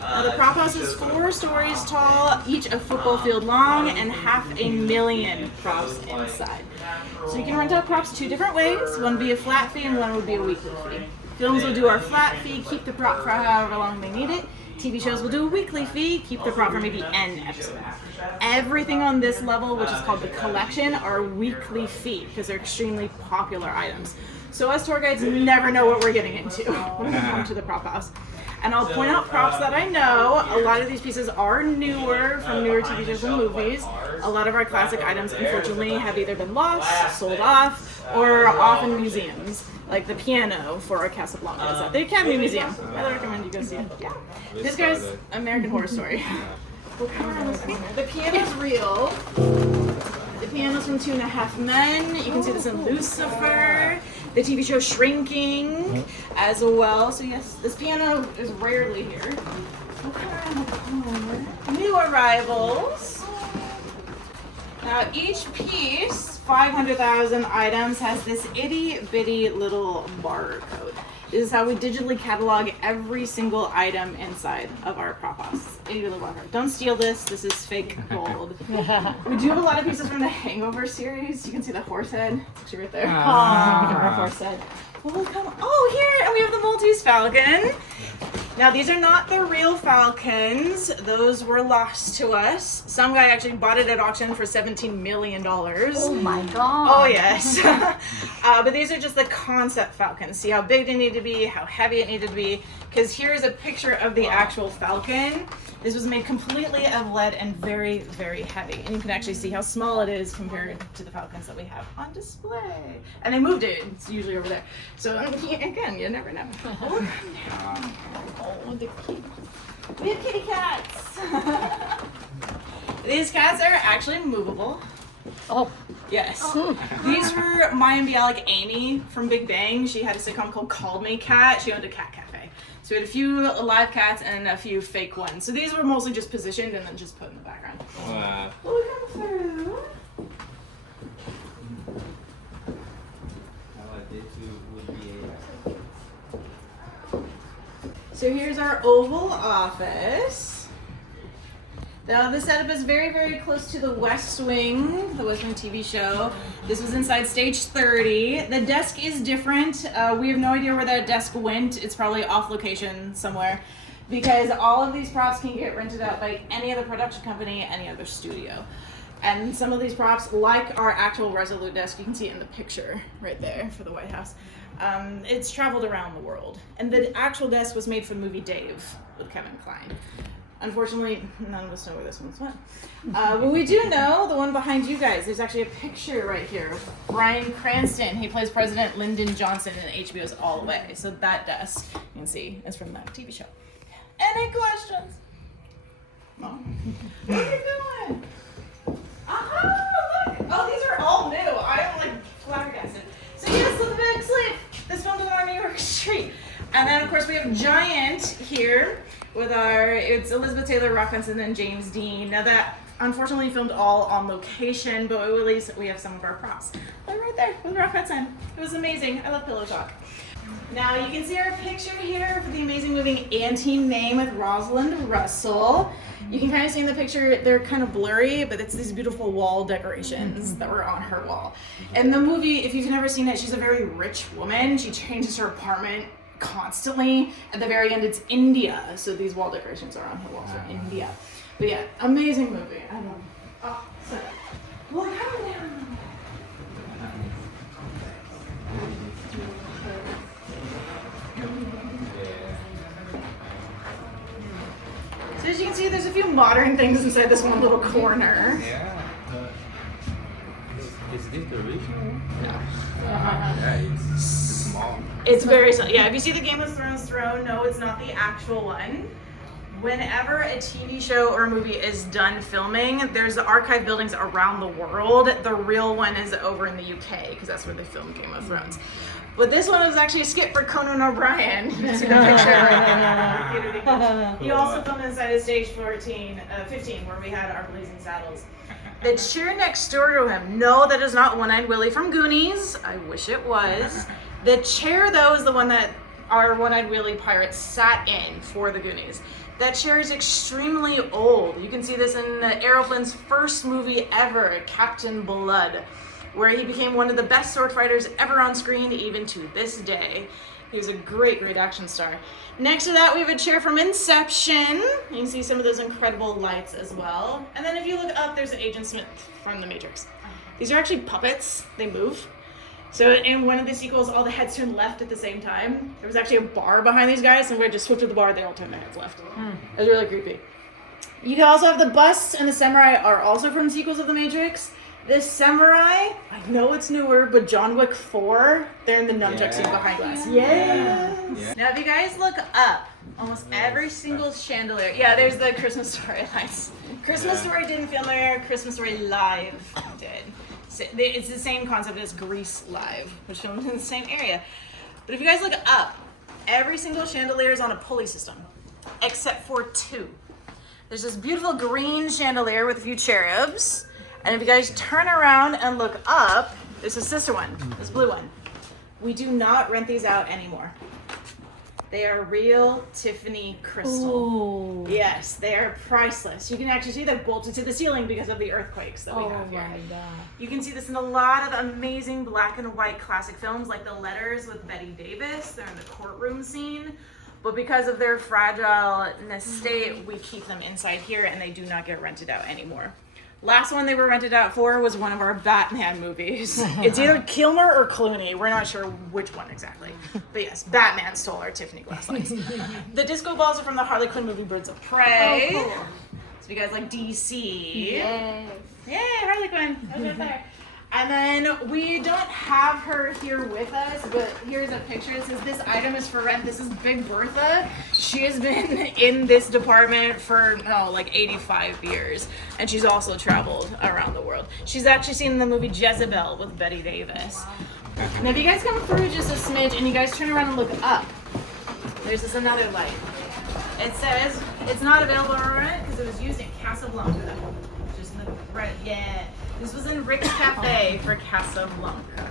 Now the prop house is 4 stories tall, each a football field long, and 500,000 props inside. So you can rent out props 2 different ways. One would be a flat fee and one would be a weekly fee. Films will do our flat fee, keep the prop for however long they need it. TV shows will do a weekly fee, keep the prop for maybe N episodes. Everything on this level, which is called the collection, are weekly fee because they're extremely popular items. So us tour guides never know what we're getting into when we come to the prop house. And I'll point out props that I know. A lot of these pieces are newer from newer TV shows and movies. A lot of our classic items, unfortunately, have either been lost, sold off, or off in museums. Like the piano for our Casablanca is at the Academy Museum. I highly recommend you go see it. Yeah. This guy's American Horror Story. The piano's real. The piano's from 2.5 Men. You can see this in Lucifer. The TV show Shrinking as well. So yes, this piano is rarely here. New arrivals. Now each piece, 500,000 items, has this itty bitty little barcode. This is how we digitally catalog every single item inside of our prop house. Itty bitty barcode. Don't steal this. This is fake gold. We do have a lot of pieces from the Hangover series. You can see the horse head. It's actually right there. Our horse head. Well, come. Oh, here, and we have the Maltese Falcon. Now, these are not the real falcons. Those were lost to us. Some guy actually bought it at auction for $17 million. Oh my God. Oh, yes. But these are just the concept falcons. See how big they need to be, how heavy it needed to be. Because here's a picture of the actual falcon. This was made completely of lead and very, very heavy. And you can actually see how small it is compared to the falcons that we have on display. And they moved it. It's usually over there. So, again, you never know. Oh, the kitty. We have kitty cats. These cats are actually movable. Oh. Yes. Oh. These were Mayim Bialik Amy from Big Bang. She had a sitcom called Call Me Cat. She owned a cat cafe. So we had a few live cats and a few fake ones. So these were mostly just positioned and then just put in the background. Wow. We'll come through. So here's our Oval Office. Now this setup is very, very close to the West Wing, the West Wing TV show. This was inside stage 30. The desk is different. We have no idea where that desk went. It's probably off location somewhere because all of these props can get rented out by any other production company, any other studio. And some of these props, like our actual Resolute desk, you can see it in the picture right there for the White House. It's traveled around the world. And the actual desk was made for the movie Dave with Kevin Kline. Unfortunately, none of us know where this one's went. But we do know the one behind you guys. There's actually a picture right here of Bryan Cranston. He plays President Lyndon Johnson in HBO's All the Way. So that desk, you can see, is from that TV show. Any questions? No? Where are you going? Aha! Look! Oh, these are all new. I am like flabbergasted. So yes, look at the big sleeve. This filmed on New York Street. And then of course we have Giant here with it's Elizabeth Taylor, Rock Hudson, and James Dean. Now that unfortunately filmed all on location, but at least we have some of our props. They're right there with Rock Hudson. It was amazing. I love Pillow Talk. Now you can see our picture here for the amazing movie Auntie Mame with Rosalind Russell. You can kind of see in the picture, they're kind of blurry, but it's these beautiful wall decorations that were on her wall. In the movie, if you've never seen it, she's a very rich woman. She changes her apartment constantly. At the very end, it's India. So these wall decorations are on her wall for India. But yeah, amazing movie. I love it. Oh, so well, come down. So as you can see, there's a few modern things inside this one little corner. Yeah. Is this the original? No. Yeah, it's small. It's very small. Yeah, if you see the Game of Thrones throne, no, it's not the actual one. Whenever a TV show or a movie is done filming, there's archive buildings around the world. The real one is over in the UK because that's where they filmed Game of Thrones. But this one was actually a skit for Conan O'Brien. You can see the picture right there. He also filmed inside of stage 15, where we had our Blazing Saddles. The chair next door to him, no, that is not One-Eyed Willie from Goonies. I wish it was. The chair, though, is the one that our One-Eyed Willie pirate sat in for the Goonies. That chair is extremely old. You can see this in Errol Flynn's first movie ever, Captain Blood, where he became one of the best sword fighters ever on screen, even to this day. He was a great, great action star. Next to that, we have a chair from Inception. You can see some of those incredible lights as well. And then if you look up, there's Agent Smith from The Matrix. These are actually puppets. They move. So in one of the sequels, all the heads turned left at the same time. There was actually a bar behind these guys, and we just flipped to the bar, they all turned their heads left. It was really creepy. You can also have the busts, and the samurai are also from sequels of The Matrix. This samurai, I know it's newer, but John Wick 4, they're in the nunchuck scene behind glass. Yeah. Now if you guys look up, almost every single chandelier, there's the Christmas Story lights. Christmas Story didn't film there, Christmas Story Live did. It's the same concept as Grease Live, which filmed in the same area. But if you guys look up, every single chandelier is on a pulley system, except for 2. There's this beautiful green chandelier with a few cherubs. And if you guys turn around and look up, there's a sister one, this blue one. We do not rent these out anymore. They are real Tiffany crystal. Ooh. Yes, they are priceless. You can actually see them bolted to the ceiling because of the earthquakes that we have here. Oh my God. You can see this in a lot of amazing black and white classic films like The Letters with Bette Davis. They're in the courtroom scene. But because of their fragile state, we keep them inside here and they do not get rented out anymore. Last one they were rented out for was one of our Batman movies. It's either Kilmer or Clooney. We're not sure which one exactly. But yes, Batman stole our Tiffany glass lights. The disco balls are from the Harley Quinn movie Birds of Prey. Oh, cool. So you guys like DC. Yay. Yay, Harley Quinn. That was right there. And then we don't have her here with us, but here's a picture. It says this item is for rent. This is Big Bertha. She has been in this department for like 85 years, and she's also traveled around the world. She's actually seen the movie Jezebel with Bette Davis. Wow. Now if you guys come through just a smidge and you guys turn around and look up, there's this another light. It says it's not available for rent because it was used in Casablanca. Just in the right, yeah. This was in Rick's Cafe for Casablanca.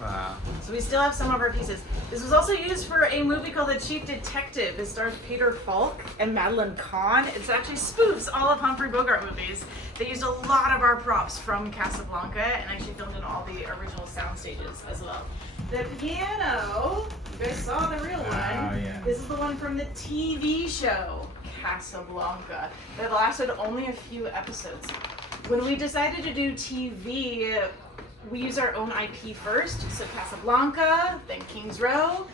Wow. So we still have some of our pieces. This was also used for a movie called The Chief Detective. It stars Peter Falk and Madeline Kahn. It's actually spoofs all of Humphrey Bogart movies. They used a lot of our props from Casablanca and actually filmed in all the original sound stages as well. The piano, you guys saw the real one. Yeah. This is the one from the TV show Casablanca that lasted only a few episodes. When we decided to do TV, we used our own IP first, so Casablanca, then King's Row.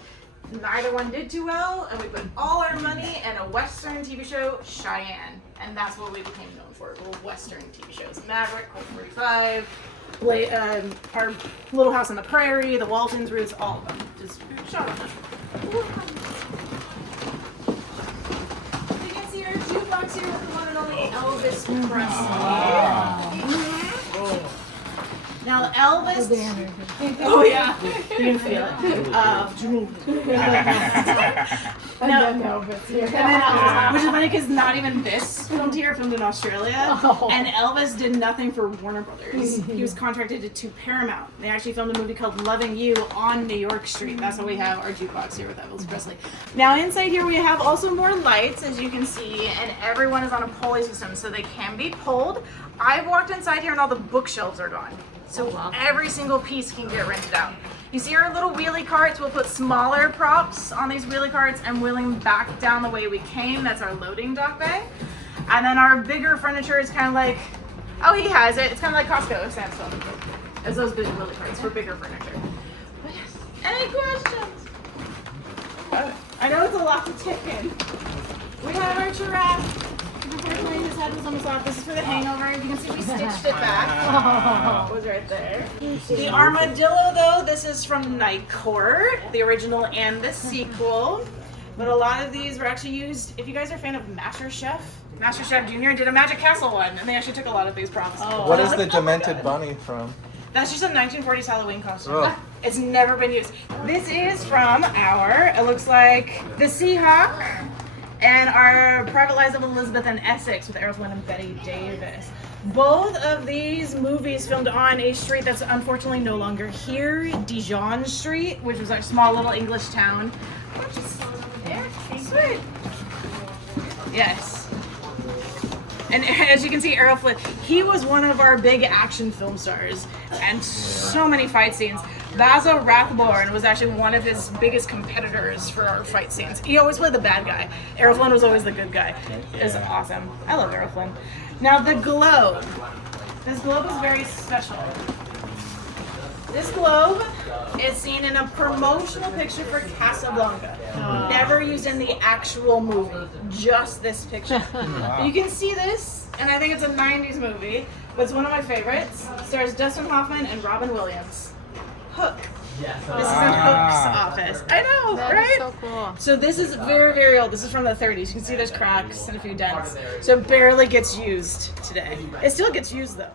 Neither one did too well, and we put all our money in a Western TV show, Cheyenne. And that's what we became known for, Western TV shows. Maverick, Colt 45, our Little House on the Prairie, The Waltons, Roots, all of them. Just shot on them. You can see our jukebox here with the one and only Elvis Presley. Now Elvis, oh yeah, you can feel it. Which is funny because not even this filmed here, filmed in Australia, and Elvis did nothing for Warner Brothers. He was contracted to Paramount. They actually filmed a movie called Loving You on New York Street. That's how we have our jukebox here with Elvis Presley. Now inside here we have also more lights, as you can see, and everyone is on a pulley system, so they can be pulled. I've walked inside here and all the bookshelves are gone. So every single piece can get rented out. You see our little wheelie carts, we'll put smaller props on these wheelie carts and wheel them back down the way we came. That's our loading dock bay. And then our bigger furniture is kind of like, oh, he has it. It's kind of like Costco sandstone. As those big wheelie carts for bigger furniture. But yes. Any questions? I know it's a lot to take in. We have our giraffe. Unfortunately, his head was almost off. This is for the hangover. You can see we stitched it back. It was right there. The armadillo, though, this is from Night Court, the original and the sequel. But a lot of these were actually used, if you guys are a fan of MasterChef, MasterChef Junior did a Magic Castle one, and they actually took a lot of these props. What is the demented bunny from? That's just a 1940s Halloween costume. Oh. It's never been used. This is from it looks like the Seahawk. And our Private Lives of Elizabeth and Essex with Errol Flynn and Bette Davis. Both of these movies filmed on a street that's unfortunately no longer here, Dijon Street, which was our small little English town. Sweet. Yes. And as you can see, Errol Flynn, he was one of our big action film stars, and so many fight scenes. Basil Rathbone was actually one of his biggest competitors for our fight scenes. He always played the bad guy. Errol Flynn was always the good guy. It was awesome. I love Errol Flynn. Now the globe. This globe is very special. This globe is seen in a promotional picture for Casablanca. Never used in the actual movie, just this picture. You can see this, and I think it's a 90s movie, but it's one of my favorites. It stars Dustin Hoffman and Robin Williams. Hook. This is in Hook's office. I know, right? So cool. So this is very, very old. This is from the 30s. You can see there's cracks and a few dents. So it barely gets used today. It still gets used though.